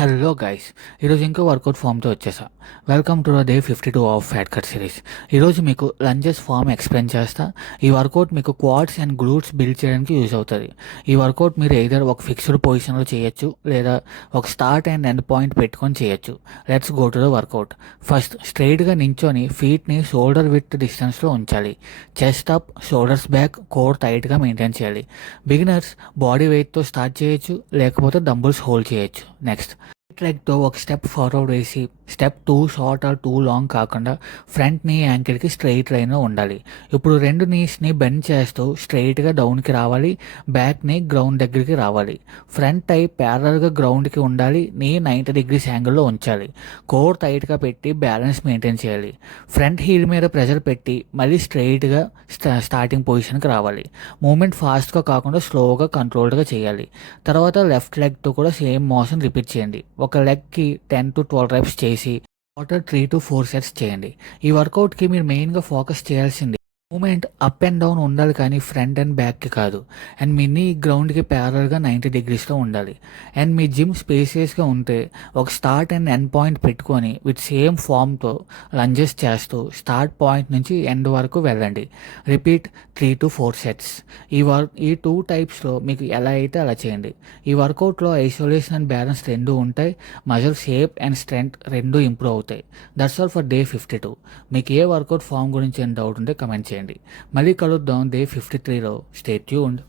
Hello guys, ఈరోజు ఇంకో work out ఫామ్తో వచ్చేసా. Welcome to the day 52 of fat cut series. ఈరోజు మీకు లంజెస్ ఫామ్ ఎక్స్ప్లెయిన్ చేస్తా. ఈ వర్కౌట్ మీకు క్వాడ్స్ అండ్ గ్లూట్స్ బిల్డ్ చేయడానికి యూజ్ అవుతుంది. ఈ వర్కౌట్ మీరు ఎయిదర్ ఒక ఫిక్స్డ్ పొజిషన్లో చేయొచ్చు, లేదా ఒక స్టార్ట్ అండ్ ఎండ్ పాయింట్ పెట్టుకొని చేయొచ్చు. Let's go to the workout. First స్ట్రైట్గా నించొని ఫీట్ని షోల్డర్ విత్ డిస్టెన్స్లో ఉంచాలి. Chest up, shoulders back, core టైట్గా మెయింటైన్ చేయాలి. బిగినర్స్ బాడీ వెయిట్తో స్టార్ట్ చేయొచ్చు, లేకపోతే డంబుల్స్ హోల్డ్ చేయొచ్చు. నెక్స్ట్ లెగ్తో ఒక స్టెప్ ఫార్వర్డ్ వేసి step too short or too long కాకుండా ఫ్రంట్ నీ యాంకిల్కి స్ట్రైట్ లైన్లో ఉండాలి. ఇప్పుడు రెండు నీస్ని బెండ్ చేస్తూ స్ట్రైట్గా డౌన్కి రావాలి. బ్యాక్ నీ గ్రౌండ్ దగ్గరికి రావాలి. ఫ్రంట్ టై ప్యారల్గా గ్రౌండ్కి ఉండాలి. నీ 90 degrees యాంగిల్లో ఉంచాలి. కోర్ టైట్గా పెట్టి బ్యాలెన్స్ మెయింటైన్ చేయాలి. ఫ్రంట్ హీల్ మీద ప్రెషర్ పెట్టి మళ్ళీ స్ట్రైట్గా స్టార్టింగ్ పొజిషన్కి రావాలి. మూమెంట్ ఫాస్ట్గా కాకుండా స్లోగా కంట్రోల్డ్గా చేయాలి. తర్వాత లెఫ్ట్ లెగ్తో కూడా సేమ్ మోషన్ రిపీట్ చేయండి. ఒక లెగ్కి 10 to 12 reps చేసి వాటర్ 3 to 4 sets చేయండి. ఈ వర్కౌట్కి మీరు మెయిన్గా ఫోకస్ చేయాల్సింది మూమెంట్ అప్ అండ్ డౌన్ ఉండాలి, కానీ ఫ్రంట్ అండ్ బ్యాక్కి కాదు. అండ్ మీ నీ గ్రౌండ్కి ప్యారల్గా 90 degreesలో ఉండాలి. అండ్ మీ జిమ్ స్పేసియస్గా ఉంటే ఒక స్టార్ట్ అండ్ ఎండ్ పాయింట్ పెట్టుకొని విత్ సేమ్ ఫామ్తో లంజెస్ చేస్తూ స్టార్ట్ పాయింట్ నుంచి ఎండ్ వరకు వెళ్ళండి. Repeat 3 to 4 sets. ఈ 2 typesలో మీకు ఎలా అయితే అలా చేయండి. ఈ వర్కౌట్లో ఐసోలేషన్ అండ్ బ్యాలెన్స్ రెండూ ఉంటాయి. మజిల్ షేప్ అండ్ స్ట్రెంగ్త్ రెండూ ఇంప్రూవ్ అవుతాయి. That's all for day 52. మీకు ఏ వర్కౌట్ ఫామ్ గురించి ఏం డౌట్ ఉంటే కమెంట్ చేయండి. మళ్ళీ కలుద్దాం డే 53లో. Stay tuned.